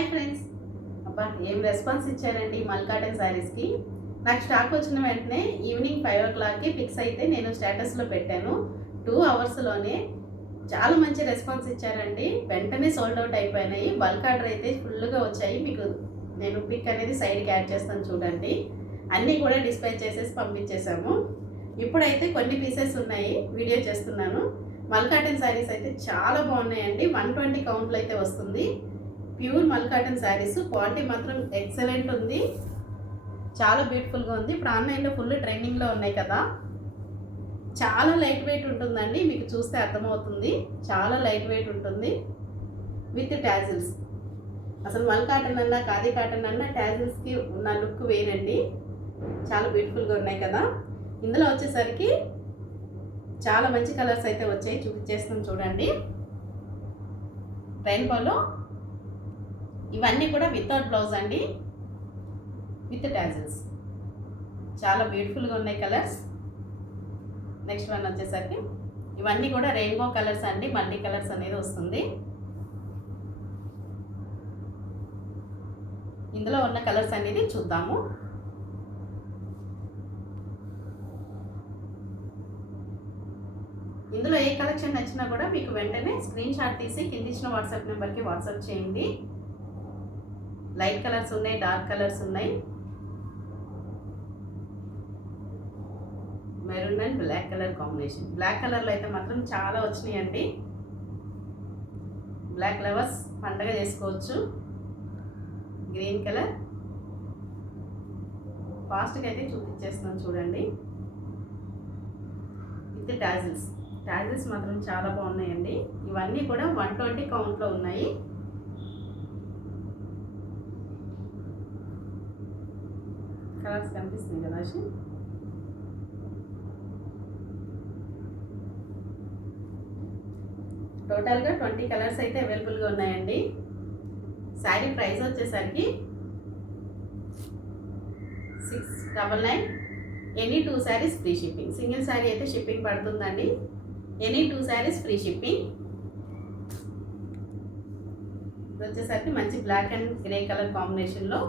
Hi friends, అబ్బా ఏం response ఇచ్చారండి మల్ కాటన్ శారీస్కి. నాకు స్టాక్ వచ్చిన వెంటనే ఈవినింగ్ 5 o'clockకి ఫిక్స్ అయితే నేను స్టేటస్లో పెట్టాను. 2 అవర్స్లోనే చాలా మంచి రెస్పాన్స్ ఇచ్చారండి. వెంటనే సోల్డ్ అవుట్ అయిపోయినాయి. బల్క్ ఆర్డర్ అయితే ఫుల్గా వచ్చాయి. మీకు నేను పిక్ అనేది సైడ్కి యాడ్ చేస్తాను చూడండి. అన్నీ కూడా డిస్పాచ్ చేసేసి పంపించేశాము. ఇప్పుడైతే కొన్ని పీసెస్ ఉన్నాయి, వీడియో చేస్తున్నాను. మల్ కాటన్ శారీస్ అయితే చాలా బాగున్నాయండి. 120 కౌంట్లో అయితే వస్తుంది. ప్యూర్ మల్ కాటన్ శారీస్, క్వాలిటీ మాత్రం ఎక్సలెంట్ ఉంది, చాలా బ్యూటిఫుల్గా ఉంది. ఇప్పుడు ఆన్లైన్లో ఫుల్ ట్రెండింగ్లో ఉన్నాయి కదా. చాలా లైట్ వెయిట్ ఉంటుందండి, మీకు చూస్తే అర్థమవుతుంది. చాలా లైట్ వెయిట్ ఉంటుంది విత్ టాజిల్స్. అసలు మల్ కాటన్ అన్నా ఖాదీ కాటన్ అన్నా టాజిల్స్కి ఉన్న లుక్ వేరండి. చాలా బ్యూటిఫుల్గా ఉన్నాయి కదా. ఇందులో వచ్చేసరికి చాలా మంచి కలర్స్ అయితే వచ్చాయి, చూపించేస్తాం చూడండి. రెయిన్బోలో ఇవన్నీ కూడా వితౌట్ బ్లౌజ్ అండి, విత్ టాజిల్స్. చాలా బ్యూటిఫుల్గా ఉన్నాయి కలర్స్. నెక్స్ట్ వన్ వచ్చేసరికి ఇవన్నీ కూడా రెయిన్బో కలర్స్ అండి, మల్టీ కలర్స్ అనేది వస్తుంది. ఇందులో ఉన్న కలర్స్ అనేది చూద్దాము. ఇందులో ఏ కలెక్షన్ నచ్చినా కూడా మీకు వెంటనే స్క్రీన్ షాట్ తీసి కింద ఇచ్చిన వాట్సాప్ నెంబర్కి వాట్సాప్ చేయండి. లైట్ కలర్స్ ఉన్నాయి, డార్క్ కలర్స్ ఉన్నాయి. Maroon and black colour combination. Black కలర్లో అయితే మాత్రం చాలా వచ్చినాయండి. బ్లాక్ లవర్స్ పండగ చేసుకోవచ్చు. గ్రీన్ కలర్ ఫాస్ట్గా అయితే చూపించేస్తున్నాను చూడండి. With tassels. టాజిల్స్ మాత్రం చాలా బాగున్నాయండి. ఇవన్నీ కూడా 120 కౌంట్లో ఉన్నాయి. కలర్స్ కనిపిస్తుంది కదా. టోటల్గా 20 కలర్స్ అయితే అవైలబుల్గా ఉన్నాయండి. శారీ ప్రైస్ వచ్చేసరికి 699. Any 2 saris free shipping. Single sari అయితే షిప్పింగ్ పడుతుందండి. Any 2 saris free shipping. ఇది వచ్చేసరికి మంచి బ్లాక్ అండ్ గ్రే కలర్ కాంబినేషన్లో.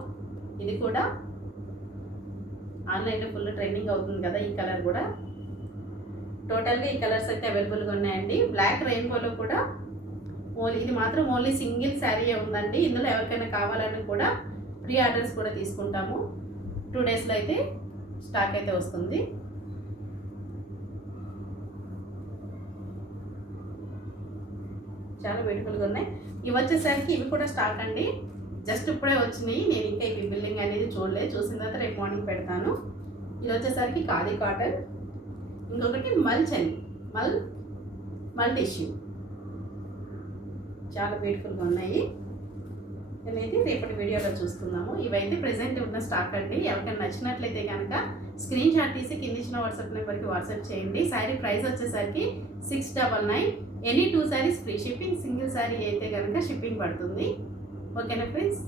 ఇది కూడా ఆన్లైన్లో ఫుల్ ట్రెండింగ్ అవుతుంది కదా ఈ కలర్ కూడా. టోటల్గా ఈ కలర్స్ అయితే అవైలబుల్గా ఉన్నాయండి. బ్లాక్ రెయిన్బోలో కూడా ఇది మాత్రం ఓన్లీ సింగిల్ శారీయే ఉందండి. ఇందులో ఎవరికైనా కావాలని కూడా ప్రీ ఆర్డర్స్ కూడా తీసుకుంటాము. 2 డేస్లో అయితే స్టాక్ అయితే వస్తుంది. చాలా బ్యూటిఫుల్గా ఉన్నాయి. ఇవి వచ్చేసరికి ఇవి కూడా స్టాక్ అండి, జస్ట్ ఇప్పుడే వచ్చినాయి. నేను ఇంకా ఇవి బిల్లింగ్ అనేది చూడలేదు, చూసిన తర్వాత రేపు మార్నింగ్ పెడతాను. ఇది వచ్చేసరికి ఖాదీ కాటన్. ఇంకొకటి మల్ చని, మల్ టిష్యూ. చాలా బ్యూటిఫుల్గా ఉన్నాయి. అనేది రేపటి వీడియోలో చూస్తున్నాము. ఇవైతే ప్రెజెంట్ ఉన్న స్టాక్ అండి. ఎవరికైనా నచ్చినట్లయితే కనుక స్క్రీన్ షాట్ తీసి కింద ఇచ్చిన వాట్సాప్ నెంబర్కి వాట్సాప్ చేయండి. శారీ ప్రైస్ వచ్చేసరికి 699. Any 2 saris free shipping. Single sari అయితే కనుక షిప్పింగ్ పడుతుంది. ఓకేనా ఫ్రెండ్స్.